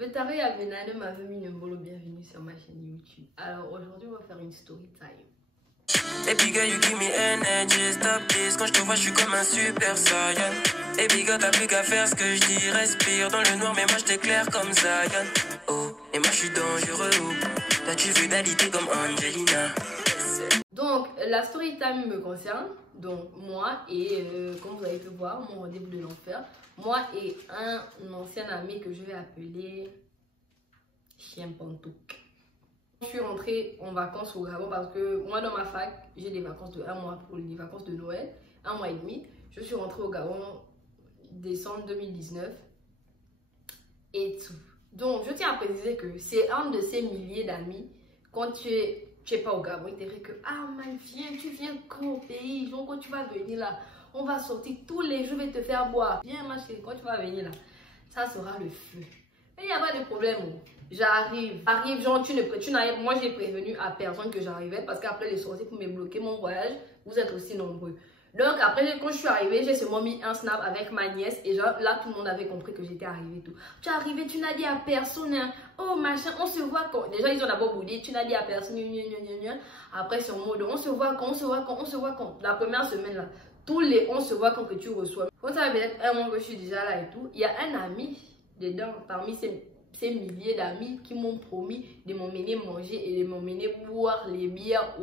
Betare Abenane m'avait mis une bolo bienvenue sur ma chaîne YouTube. Alors aujourd'hui on va faire une story time. Hey big girl, you give me energy, stop this. Quand je te vois, je suis comme un super saiyan. Hey big girl, t'as plus qu'à faire ce que je dis. Respire dans le noir, mais moi je t'éclaire comme Zion. Oh, et moi je suis dangereux. Là tu veux d'alité comme Angelina. Donc la story time me concerne. Donc moi et comme vous avez pu voir, mon rendez-vous de l'enfer. Moi et un ancien ami que je vais appeler Chien Pantouk. Je suis rentrée en vacances au Gabon parce que moi dans ma fac, j'ai des vacances de 1 mois pour les vacances de Noël, 1 mois et demi. Je suis rentrée au Gabon décembre 2019 et tout. Donc je tiens à préciser que c'est un de ces milliers d'amis. Quand tu es pas au Gabon, il te dit que ah man, viens, tu viens quand au pays, donc quand tu vas venir là, on va sortir tous les jours, je vais te faire boire. Viens ma chérie, quand tu vas venir là, ça sera le feu. Mais il n'y a pas de problème. J'arrive, genre tu n'arrives, moi j'ai prévenu à personne que j'arrivais parce qu'après les sorties pour me bloquer mon voyage, vous êtes aussi nombreux. Donc après quand je suis arrivée, j'ai seulement mis un snap avec ma nièce et genre là tout le monde avait compris que j'étais arrivée tout. Tu es arrivée, tu n'as dit à personne, hein. Oh machin, on se voit quand. Déjà ils ont d'abord boudé, tu n'as dit à personne, après sur mode, on se voit quand, on se voit quand, on se voit quand. La première semaine là, tous les on se voit quand que tu reçois. Quand ça fait peut-être un mois que je suis déjà là et tout, il y a un ami dedans parmi ces milliers d'amis qui m'ont promis de m'emmener manger et de m'emmener boire les bières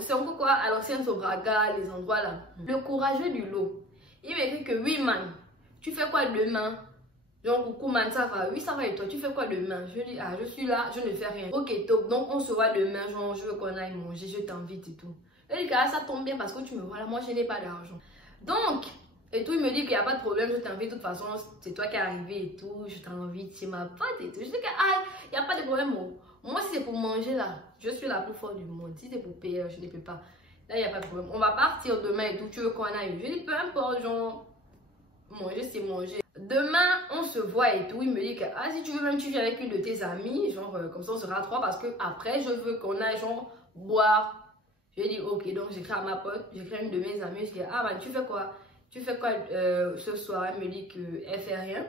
c'est encore quoi, à l'ancienne Sobraga, les endroits là. Le courageux du lot. Il m'a dit que oui man, tu fais quoi demain? Genre coucou man, ça va? Oui ça va et toi, tu fais quoi demain? Je dis ah je suis là, je ne fais rien. Ok top, donc on se voit demain, genre je veux qu'on aille manger, je t'invite et tout. Il dit ah ça tombe bien parce que tu me vois là, moi je n'ai pas d'argent. Donc et tout, il me dit qu'il n'y a pas de problème, je t'invite, de toute façon, c'est toi qui es arrivé et tout, je t'invite chez ma pote et tout. Je dis que, ah, il n'y a pas de problème. Moi, si c'est pour manger là, je suis la plus forte du monde. Si c'est pour payer, je ne peux pas. Là, il n'y a pas de problème. On va partir demain et tout, tu veux qu'on aille? Je dis, peu importe, genre, manger, c'est manger. Demain, on se voit et tout. Il me dit que, ah, si tu veux, même tu viens avec une de tes amies, genre, comme ça, on sera 3 parce que après, je veux qu'on aille, genre, boire. Je dis, ok, donc j'écris à ma pote, j'écris à une de mes amies, je dis, ah, bah, tu fais quoi? Tu fais quoi ce soir? Elle me dit qu'elle fait rien.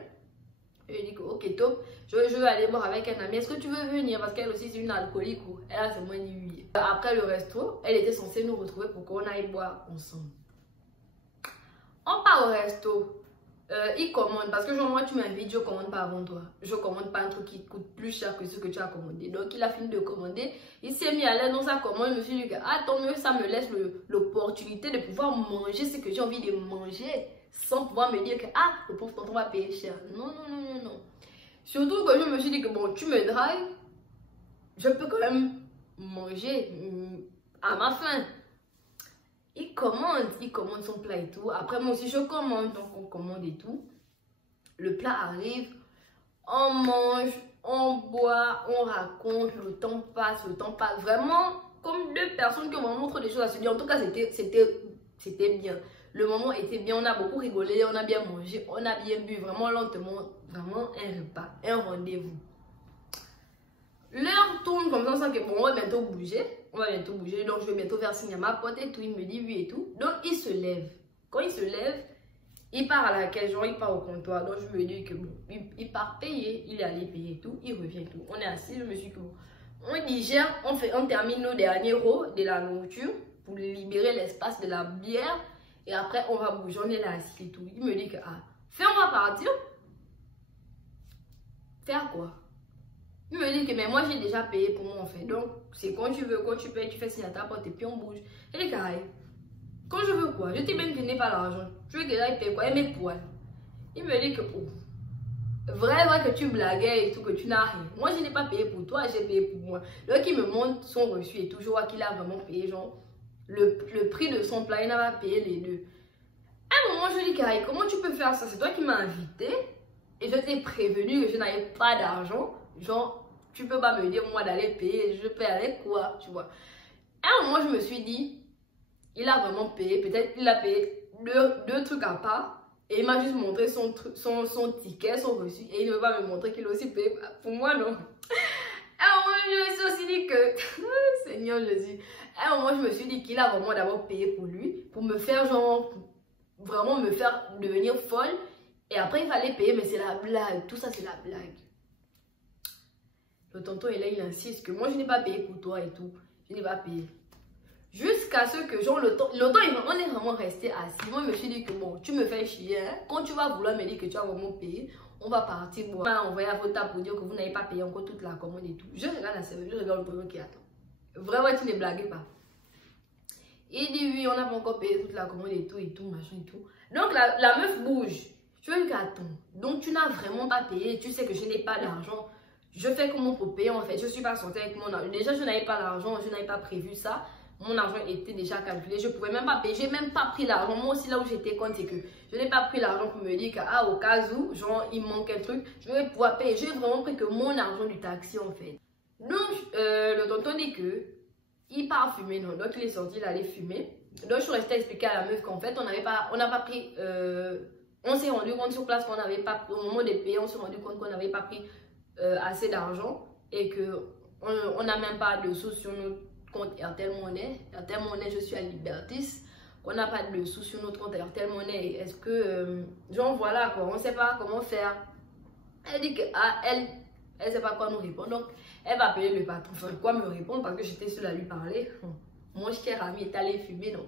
Je lui dis que ok top, je veux aller boire avec un ami. Est-ce que tu veux venir? Parce qu'elle aussi c'est une alcoolique. Elle a seulement dit oui. Après le resto, elle était censée nous retrouver pour qu'on aille boire ensemble. On part au resto. Il commande parce que genre moi tu m'invites, je commande pas avant toi. Je commande pas un truc qui coûte plus cher que ce que tu as commandé. Donc il a fini de commander. Il s'est mis à l'aise dans sa commande. Je me suis dit que ah tant mieux, ça me laisse l'opportunité de pouvoir manger ce que j'ai envie de manger sans pouvoir me dire que ah le pauvre tonton va payer cher. Non non non non non. Surtout que je me suis dit que bon tu me drives, je peux quand même manger à ma faim. Il commande son plat et tout. Après, moi aussi, je commande. Donc, on commande et tout. Le plat arrive. On mange, on boit, on raconte. Le temps passe, le temps passe. Vraiment, comme deux personnes qui me montrent des choses à se dire. En tout cas, c'était bien. Le moment était bien. On a beaucoup rigolé, on a bien mangé, on a bien bu. Vraiment lentement. Vraiment un repas, un rendez-vous. L'heure tourne comme ça, on sent que bon, on va bientôt bouger. On va bientôt bouger, donc je vais bientôt faire signe à ma pote et tout. Il me dit oui et tout. Donc il se lève. Quand il se lève, il part à la caisse, genre il part au comptoir. Donc je me dis que bon, il part payer. Il est allé payer et tout. Il revient et tout. On est assis, je me suis dit que bon, on digère, on termine nos derniers rots de la nourriture pour libérer l'espace de la bière. Et après, on va bouger, on est là assis et tout. Il me dit que ah, on va partir. Faire quoi? Il me dit que mais moi j'ai déjà payé pour moi en fait. Donc c'est quand tu veux, quand tu payes, tu fais signe à ta porte et puis on bouge. Et les carrés. Quand je veux quoi? Je dis même que je n'ai pas l'argent. Tu veux que j'aille payer quoi? Et mes poils. Il me dit que oh, vrai que tu blaguais et tout, que tu n'as rien. Moi je n'ai pas payé pour toi, j'ai payé pour moi. Donc il me montre son reçu et tout. Je vois qu'il a vraiment payé genre le prix de son plat. Il n'a pas payé les deux. À un moment je dis carré, comment tu peux faire ça? C'est toi qui m'as invité. Et je t'ai prévenu que je n'avais pas d'argent. Genre tu peux pas me dire moi d'aller payer, je paye avec quoi, tu vois. À un moment, je me suis dit, il a vraiment payé, peut-être il a payé deux trucs à part, et il m'a juste montré son ticket, son reçu, et il ne veut pas me montrer qu'il a aussi payé pour moi, non. À un moment, je me suis aussi dit que, Seigneur Jésus, à un moment, je me suis dit qu'il a vraiment d'abord payé pour lui, pour me faire genre, vraiment me faire devenir folle, et après il fallait payer, mais c'est la blague, tout ça c'est la blague. Le tonton est là, il insiste que moi je n'ai pas payé pour toi et tout. Je n'ai pas payé. Jusqu'à ce que genre le temps on est vraiment resté assis. Moi je me suis dit que bon, tu me fais chier. Hein? Quand tu vas vouloir me dire que tu as vraiment payé, on va partir. Bon, on va envoyer à votre table pour dire que vous n'avez pas payé encore toute la commande et tout. Je regarde la serveuse, je regarde le bonhomme qui attend. Vraiment, tu ne blagues pas. Il dit oui, on n'a pas encore payé toute la commande et tout, machin et tout. Donc la meuf bouge. Je lui dis attends, donc tu n'as vraiment pas payé, tu sais que je n'ai pas d'argent. Je fais comment pour payer en fait, je ne suis pas sortie avec mon argent. Déjà, je n'avais pas l'argent, je n'avais pas prévu ça. Mon argent était déjà calculé, je ne pouvais même pas payer, j'ai même pas pris l'argent. Moi aussi, là où j'étais compte, c'est que je n'ai pas pris l'argent pour me dire que, au cas où, genre, il manque un truc, je vais pouvoir payer. J'ai vraiment pris que mon argent du taxi en fait. Donc, le tonton dit que il part fumer, non? Donc il est sorti, il allait fumer. Donc je suis restée à expliquer à la meuf qu'en fait, on n'a pas pris, on s'est rendu compte sur place qu'on n'avait pas, au moment des payés, on s'est rendu compte qu'on n'avait pas pris assez d'argent et que on n'a même pas de sous sur notre compte Airtel Money. Airtel Money, je suis à Libertis. On n'a pas de sous sur notre compte Airtel Money. Est-ce que, genre voilà quoi, on ne sait pas comment faire. Elle dit que elle ne sait pas quoi nous répondre. Donc, elle va appeler le patron. Enfin, quoi me répondre parce que j'étais seule à lui parler. Mon cher ami est allé fumer, non.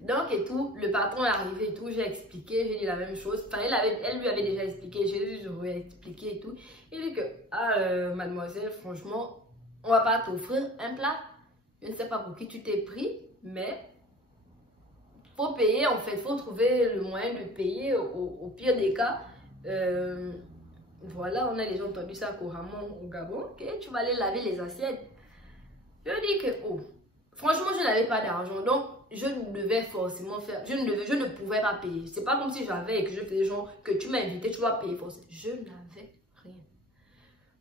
Donc, et tout, le patron est arrivé et tout. J'ai expliqué, j'ai dit la même chose. Enfin, elle lui avait déjà expliqué. J'ai dit, je vais expliquer et tout. Il dit que, mademoiselle, franchement, on va pas t'offrir un plat. Je ne sais pas pour qui tu t'es pris, mais faut payer en fait. Faut trouver le moyen de payer au pire des cas. Voilà, on a déjà entendu ça couramment au Gabon. Ok, tu vas aller laver les assiettes. Je dis que, franchement, je n'avais pas d'argent. Donc, je devais forcément faire. Je ne pouvais pas payer. C'est pas comme si j'avais et que je faisais genre que tu m'as invité, tu vas payer forcément. Je n'avais rien.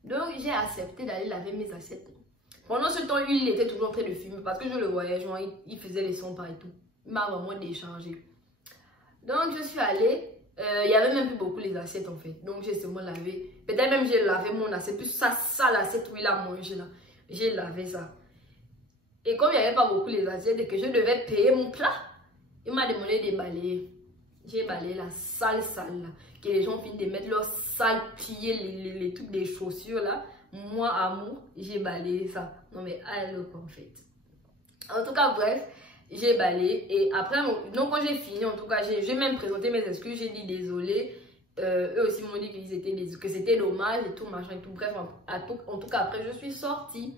Donc, j'ai accepté d'aller laver mes assiettes. Pendant ce temps, il était toujours en train de fumer parce que je le voyais. Genre, il faisait les sons par et tout. Il m'a vraiment déchargé. Donc, je suis allée. Il y avait même plus beaucoup les assiettes en fait. Donc j'ai seulement lavé. Peut-être même j'ai lavé mon assiette. Plus ça l'assiette où il a mangé là. J'ai lavé ça. Et comme il n'y avait pas beaucoup les assiettes et que je devais payer mon plat, il m'a demandé de balayer. J'ai balayé la sale là. Que les gens finissent de mettre leurs sales pieds, les trucs des chaussures là. Moi, amour, j'ai balayé ça. Non mais alors en fait. En tout cas, bref. J'ai balayé et après, donc quand j'ai fini, en tout cas, j'ai même présenté mes excuses, j'ai dit désolé. Eux aussi m'ont dit que c'était dommage et tout, machin et tout. Bref, en tout cas, après, je suis sortie.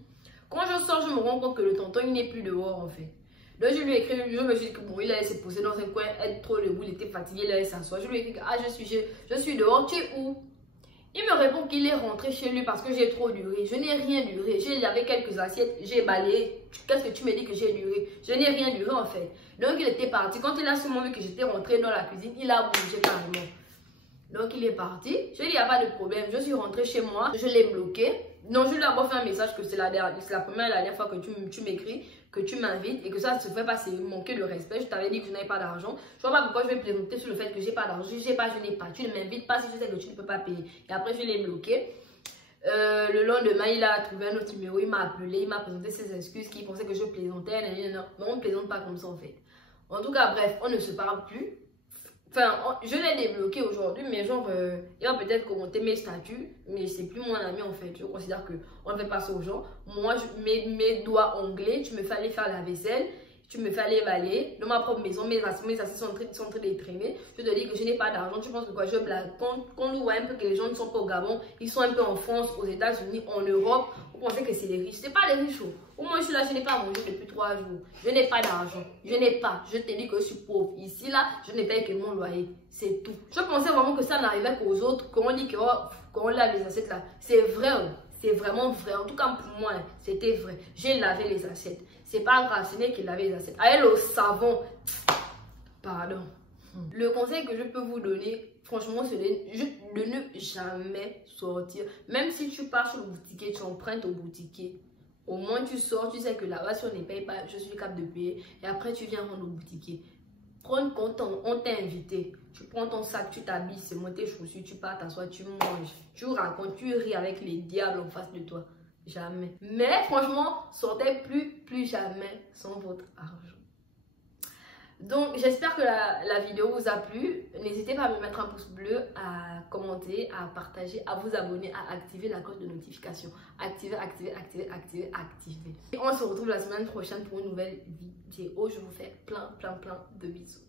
Quand je sors, je me rends compte que le tonton, il n'est plus dehors en fait. Donc, je lui ai écrit, je me suis dit que bon, il allait se poser dans un coin, être trop debout, il était fatigué, il allait s'asseoir. Je lui ai écrit que je suis dehors, tu es où? Il me répond qu'il est rentré chez lui parce que j'ai trop duré. Je n'ai rien duré. J'ai lavé quelques assiettes, j'ai balayé. Qu'est-ce que tu me dis que j'ai duré? Je n'ai rien duré en fait. Donc il était parti. Quand il a seulement vu que j'étais rentrée dans la cuisine, il a bougé carrément. Donc il est parti. Je lui ai dit, il n'y a pas de problème. Je suis rentrée chez moi. Je l'ai bloqué. Donc je lui ai d'abord fait un message que c'est la première et la dernière fois que tu m'écris, que tu m'invites et que ça ne se fait pas, c'est manquer de respect. Je t'avais dit que je n'avais pas d'argent. Je ne vois pas pourquoi je vais plaisanter sur le fait que j'ai pas d'argent. Je sais pas, je n'ai pas. Tu ne m'invites pas si je sais que tu ne peux pas payer. Et après, je l'ai bloqué. Le lendemain, il a trouvé un autre numéro. Il m'a appelé, il m'a présenté ses excuses, qu'il pensait que je plaisantais. Non, on ne plaisante pas comme ça en fait. En tout cas, bref, on ne se parle plus. Enfin, je l'ai débloqué aujourd'hui, mais genre, il va peut-être commenter mes statuts, mais c'est plus mon ami en fait. Je considère qu'on ne fait pas ça aux gens. Moi, mes doigts onglés, tu me fais aller faire la vaisselle, tu me fais aller balayer. Dans ma propre maison, mes assiettes sont en train de traîner. Je te dis que je n'ai pas d'argent. Tu penses que quoi, je blague. Quand nous voit un peu que les gens ne sont pas au Gabon, ils sont un peu en France, aux États-Unis, en Europe, vous pensez que c'est les riches. C'est pas les riches. Au moins, je suis là, je n'ai pas mangé depuis 3 jours. Je n'ai pas d'argent. Je n'ai pas. Je te dis que je suis pauvre. Ici, là, je n'ai pas que mon loyer. C'est tout. Je pensais vraiment que ça n'arrivait qu'aux autres. Quand on dit que quand on lave les assiettes là, c'est vrai. C'est vraiment vrai. En tout cas, pour moi, c'était vrai. J'ai lavé les assiettes. C'est pas grave, ce n'est qu'il lavait les assiettes. Allez, le savon. Pardon. Le conseil que je peux vous donner, franchement, c'est de ne jamais sortir. Même si tu pars sur le boutiquier, tu empruntes au boutiquier. Au moins, tu sors, tu sais que là-bas, si on ne paye pas, je suis capable de payer. Et après, tu viens rendre au boutiquier. Prends compte, on t'a invité. Tu prends ton sac, tu t'habilles, c'est moi tes chaussures, tu pars t'asseoir, tu manges. Tu racontes, tu ris avec les diables en face de toi. Jamais. Mais franchement, sortez plus jamais sans votre argent. Donc, j'espère que la vidéo vous a plu. N'hésitez pas à me mettre un pouce bleu, à commenter, à partager, à vous abonner, à activer la cloche de notification. activez. Et on se retrouve la semaine prochaine pour une nouvelle vidéo. Je vous fais plein de bisous.